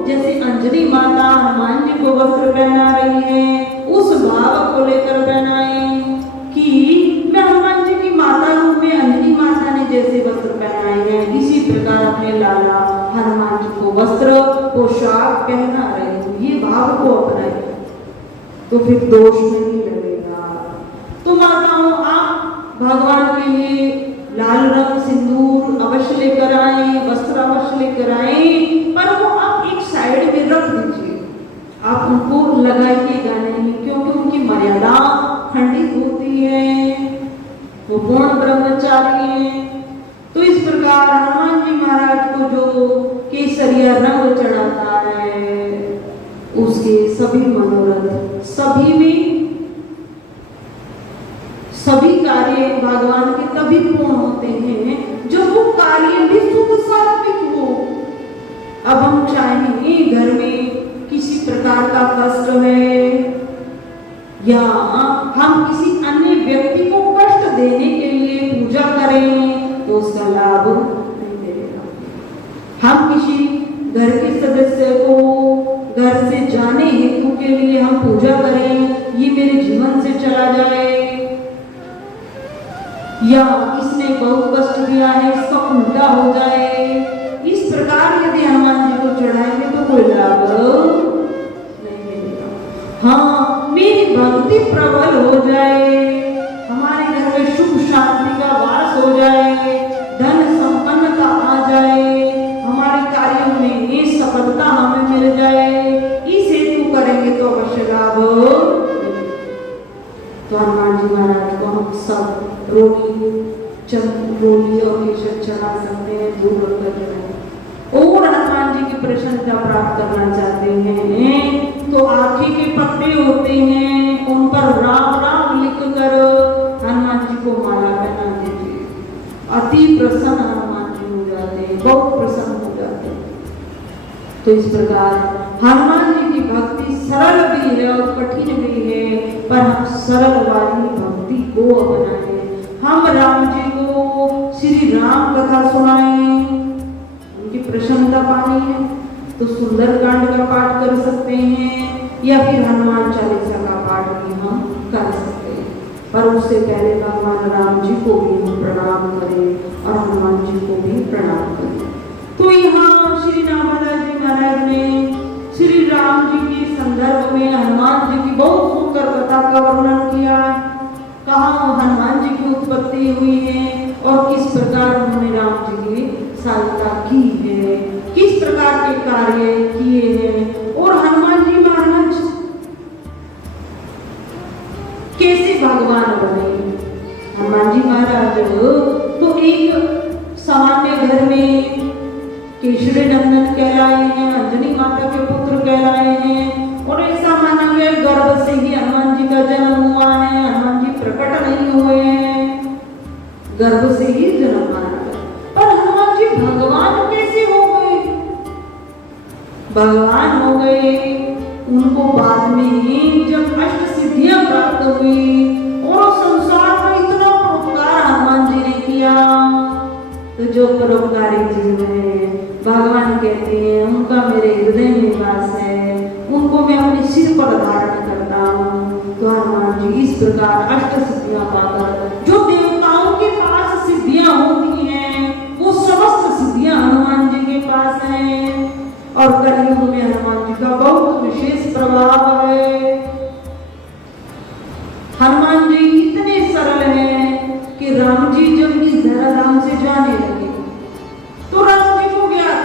जैसे अंजलि माता हनुमान जी को वस्त्र पहना रही है, उस भाव को लेकर पहनाएं कि मैं हनुमान जी की माता रूप में अंजलि माता ने जैसे वस्त्र पहनाए हैं, इसी प्रकार अपने लाला हनुमान जी को वस्त्र पोशाक पहना रहे हूँ। ये भाव को अपनाए तो फिर दोष नहीं लगेगा। तो माताओं आप भगवान के लिए लाल रंग सिंदूर अवश्य लेकर आए, वस्त्र अवश्य लेकर आए, पर वो आप एक साइड में रख दीजिए, आप उनको लगाइएगा नहीं, क्योंकि उनकी मर्यादा खंडित होती है, वो पूर्ण ब्रह्मचारी है। तो इस प्रकार हनुमान जी महाराज को जो केसरिया रंग चढ़ाता है उसके सभी मनोरथ सभी में सभी कार्य भगवान के तभी पूर्ण होते हैं जब वो कार्य भी शुद्ध सात्विक हो। अब हम चाहें घर में किसी प्रकार का कष्ट है या हम किसी अन्य व्यक्ति को कष्ट देने के लिए पूजा करें तो उसका लाभ नहीं मिलेगा। हम किसी घर के सदस्य को घर से जाने हेतु के लिए हम पूजा करें, ये मेरे जीवन से चला जाए, या इसने बहुत कष्ट दिया है इसका उल्टा हो जाए, इस प्रकार यदि हनुमान जी को चढ़ाएंगे तो कोई लाभ नहीं मिलेगा। हाँ, मेरी भक्ति प्रबल हो जाए, हमारे घर में सुख शांति का वास हो जाए, धन संपन्नता आ जाए, हमारे कार्यों में सफलता हमें मिल जाए, इस हेतु करेंगे तो अवश्य लाभ। तो हनुमान जी महाराज को हम सब रोली और केशर चढ़ा सकते हैं, दूर कर रहे हैं और हनुमान जी की प्रसन्नता प्राप्त करना चाहते हैं तो आँखें के पत्ते होते हैं उन पर राम राम लिख कर हनुमान जी को माला पहना दीजिए। अति प्रसन्न हनुमान जी हो जाते हैं, बहुत प्रसन्न हो जाते हैं। तो इस प्रकार हनुमान जी की भक्ति सरल भी है और कठिन भी है, पर हम सरल वाली भक्ति को अपनाएं। हम राम जी को श्री राम कथा सुनाएं, उनकी प्रसन्नता पानी है तो सुंदर कांड का पाठ कर सकते हैं या फिर हनुमान चालीसा का पाठ भी हम कर सकते हैं, पर उससे पहले भगवान राम जी को भी हम प्रणाम करें और हनुमान जी को भी प्रणाम करें। तो यहाँ श्री नामदास जी महाराज ने श्री राम जी के संदर्भ में हनुमान जी की बहुत सुंदर कथा का वर्णन किया, कहाँ हनुमान जी की उत्पत्ति हुई है और किस प्रकार उन्होंने राम जी की सहायता की है, किस प्रकार के कार्य किए हैं और हनुमान जी महाराज कैसे भगवान बने। हनुमान जी महाराज तो एक सामान्य घर में केशरी नंदन कहलाए हैं, अंजनी माता के पुत्र कहलाए हैं और ऐसा माना गया गर्भ से ही हनुमान जी का जन्म हुआ है, हनुमान जी प्रकट नहीं हुए हैं, गर्भ से ही जन्म माना गया। पर हनुमान जी भगवान कैसे हो गए? भगवान हो गए उनको बाद में जब अष्ट सिद्धियां प्राप्त हुई और संसार में इतना परोपकार हनुमान जी ने किया, तो जो परोपकारी जीव है भगवान कहते हैं उनका मेरे हृदय में वास है, उनको मैं अपने सिर पर धारण करता हूँ। तो हनुमान जी इस प्रकार अष्ट सिद्धियां पाकर, जो देवताओं के पास सिद्धियां होती हैं वो समस्त सिद्धियां हनुमान जी के पास हैं और कलयुग में हनुमान जी का बहुत विशेष प्रभाव है। हनुमान जी इतने सरल हैं कि राम जी जब इस धराधाम से जाने लगे तो राम जी को ज्ञात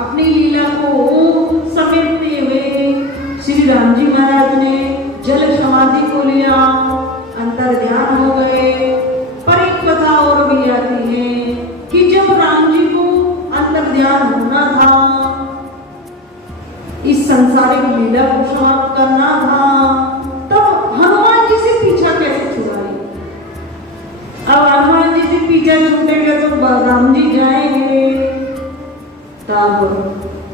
अपनी लीला को समेटते हुए श्री राम जी महाराज ने जल समाधि को लिया, अंतर ध्यान हो गए। पर एक कथा और भी आती है कि जब राम जी को अंतर ध्यान होना था, इस संसारिक लीला को समाप्त करना था, तब हनुमान जी से पीछा कैसे छुड़ाए? अब हनुमान जी से पीछा छूटेगा तो राम जी जाएंगे। तब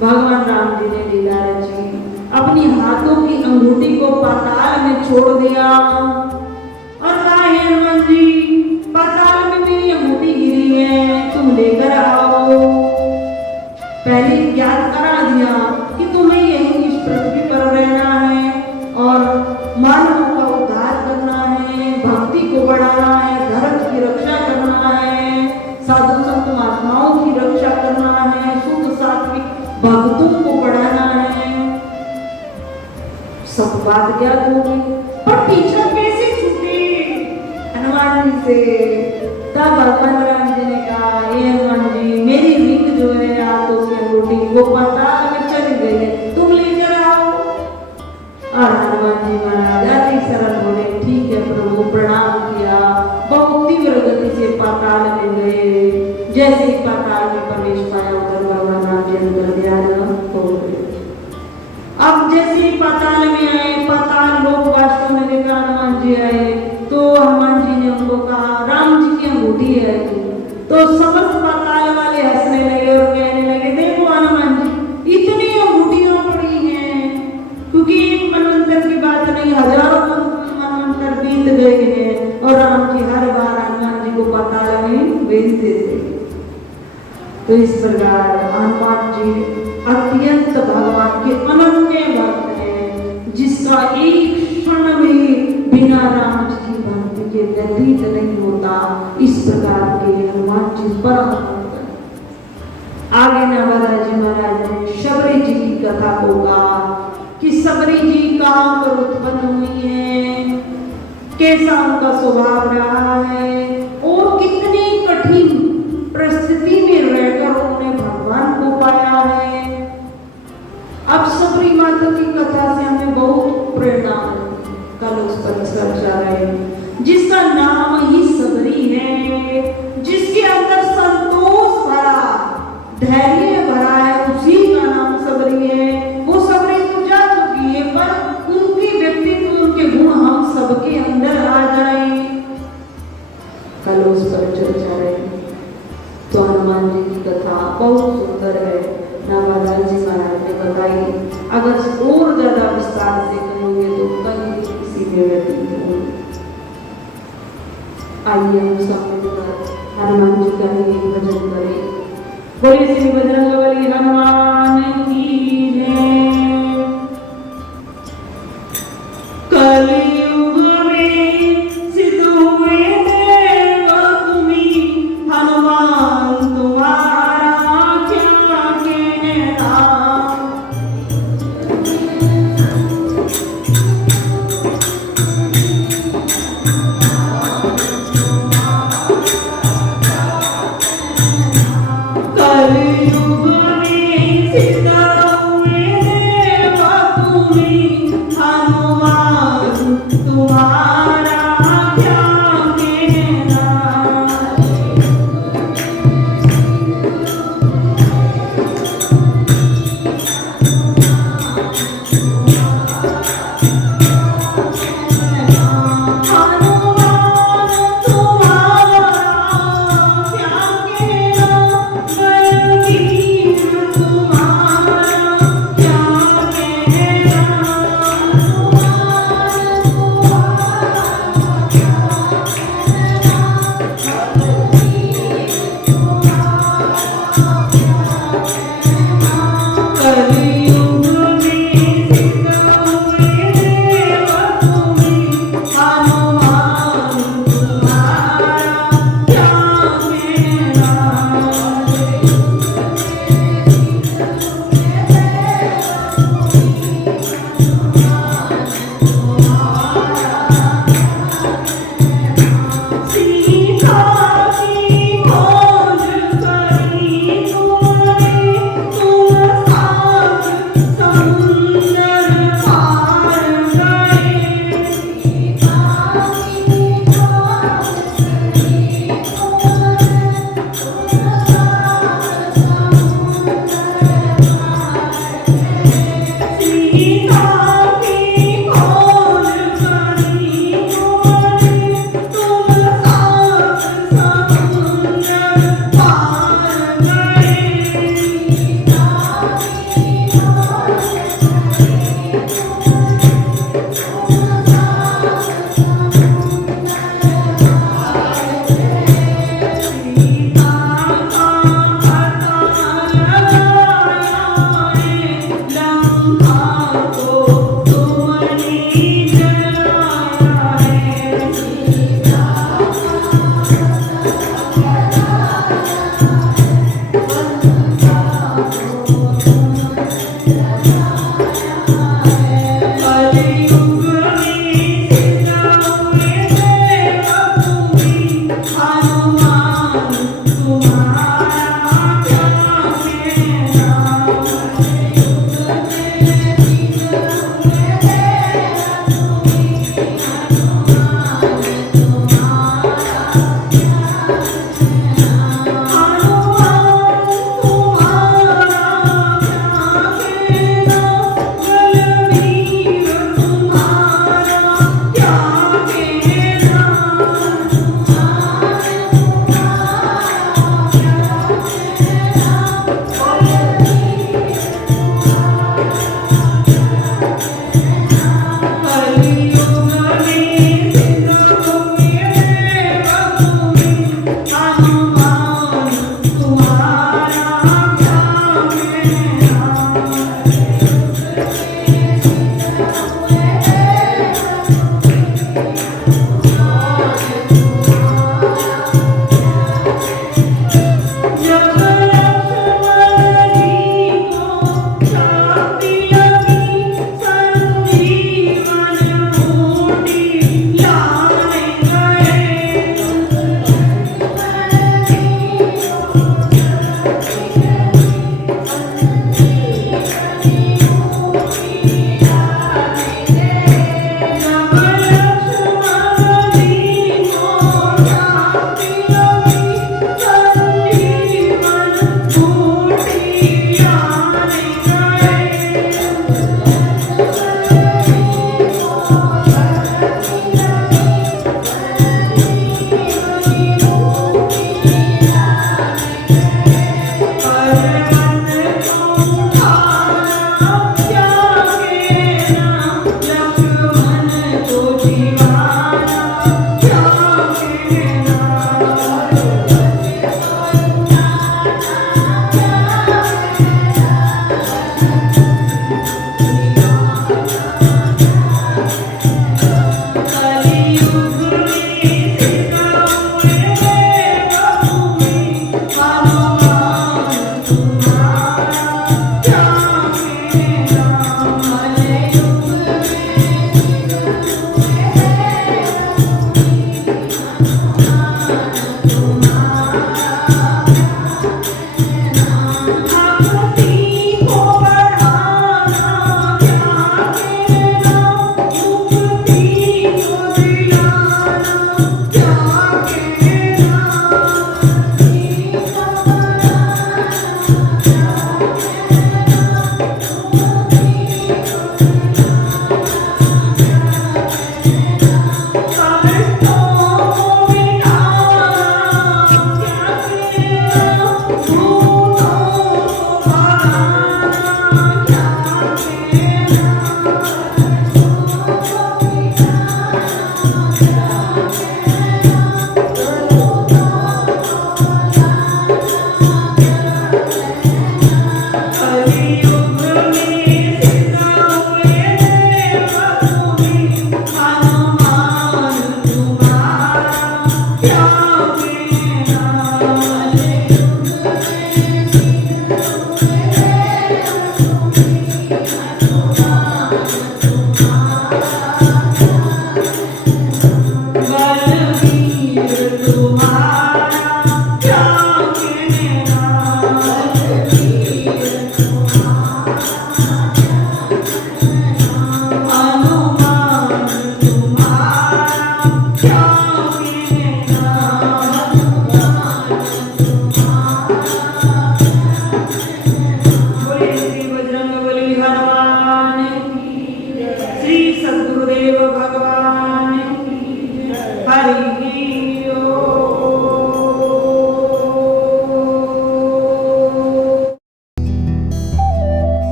भगवान राम जी ने लीला रची, अपनी हाथों की अंगूठी को पाताल में छोड़ दिया और कहा, हनुमान जी पाताल में मेरी अंगूठी गिरी है, तुम लेकर आओ। पहले ज्ञान करा दिया कि तुम्हें यही इस पृथ्वी पर रहना है और मानवों का उद्धार करना है, भक्ति को बढ़ाना है, धर्म की रक्षा करना है, साधु संत महात्माओं की रक्षा करना है, शुद्ध सात्विक भक्तों को बढ़ाना है। सब बात ज्ञात हो गई, पर पीछा कैसे छूटे हनुमान जी से? तब भगवान राम जी ने कहा, हे हनुमान जी मेरी रिंग जो है हाथों की अंगूठी वो पाताल में चली गई है, तुम लेकर आओ। और हनुमान जी महाराज अति सरल बोले, ठीक है प्रभु, प्रणाम किया, बहुत तीव्र गति से पाताल में गए। जैसे ही पाताल में प्रवेश पाया उधर भगवान राम जी अंदर ध्यान हो गए। अब जैसे ही पाताल में आए, पाताल लोक तो इस प्रकार हनुमान जी अत्यंत भगवान के अनन्य भक्त हैं, जिसका एक क्षण भी बिना राम जी की भक्ति के व्यतीत नहीं होता। इस प्रकार के हनुमान जी परम भक्त हैं। आगे नवराज जी महाराज ने शबरी जी की कथा को कहा कि शबरी जी कहाँ पर उत्पन्न हुई है, कैसा उनका स्वभाव रहा है और कितनी कठिन परिस्थिति में रहकर उन्होंने भगवान को पाया है। अब शबरी माता की कथा से हमें बहुत प्रेरणा मिलती, कल उस पर चर्चा रहे। जिसका नाम ही शबरी है, जिसके अंदर संतोष भरा, धैर्य भरा है, उसी का नाम शबरी है। वो शबरी तो जा चुकी है, पर उनकी व्यक्तित्व, उनके गुण हम सबके अंदर आ जाए, कल उस पर चर्चा रहे। तो हनुमान जी की कथा बहुत सुंदर है, नावादाल जी महाराज ने बताई। अगर और ज्यादा विस्तार से कहोगे तो कल किसी में व्यतीत होगी। आइए हम सब मिलकर हनुमान जी का ही एक भजन करें। बोले श्री बजरंगबली हनुमान की जय। कलियुग में सिद्ध हुए देव तुम्हीं, हनुमान तुम्हारा क्या कहना। कलियुग में सिद्ध हुए देव तुम्हीं, हनुमान तुम्हारा क्या कहना। हनुमान तुम्हारा क्या कहना।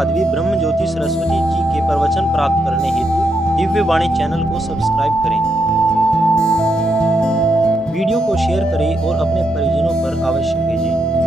साध्वी ब्रह्म ज्योति सरस्वती जी के प्रवचन प्राप्त करने हेतु दिव्य वाणी चैनल को सब्सक्राइब करें। वीडियो को शेयर करें और अपने परिजनों पर अवश्य भेजें।